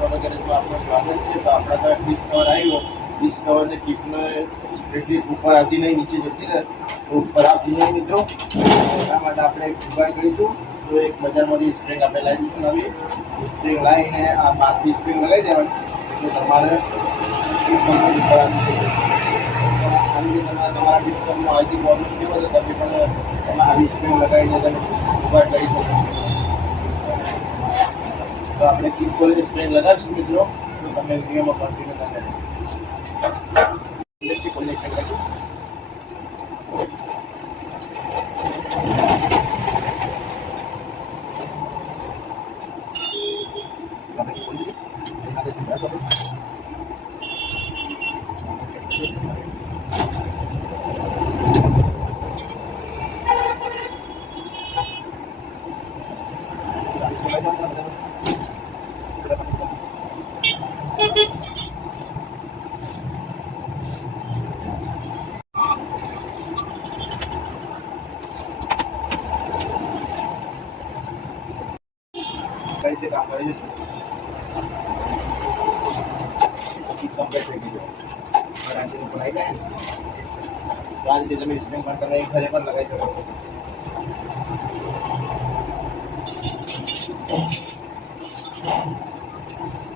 મોટો ગેરેજમાં આપનું સ્વાગત છે. તો આપણા ત્યાં ડિસ્કવર આવ્યો, ડિસ્કવરને કીટનો સ્પ્રેડશીટ ઉપર આવતી નહીં, નીચે જતી રહે તો ઉપર આવતી નહીં મિત્રો. એના માટે આપણે એક જુગાડ કરીશું. તો એક બજારમાંથી સ્પ્રિંગ આપણે લાવી દઈશું. નવી સ્પ્રિંગ લાવીને આ બહારથી સ્પ્રિંગ લગાવી દેવાની, એટલે તમારે ઉપર આવી રીતે તમારા ડિસ્કવરમાં હજી પ્રોબ્લેમ થયો તો તમે પણ તમે આવી સ્પ્રિંગ લગાવીને તમે જુગાડ કરી શકો. તો આપણે કીપ કોલેજ સ્પ્રિંગ લગાવીશું મિત્રો. તો તમે વિડીયોમાં કન્ટિન્યુ કરી ઇલેક્ટ્રિક કનેક્શન કરીશું. કઈ રીતે કામ કરે છે પછી કમ્પ્લીટ થઈ ગયું. રાંધીને ઉપર આવી જાય ને તો આ રીતે તમે સ્પ્રિંગ પણ તમે ઘરે પણ લગાવી શકો છો.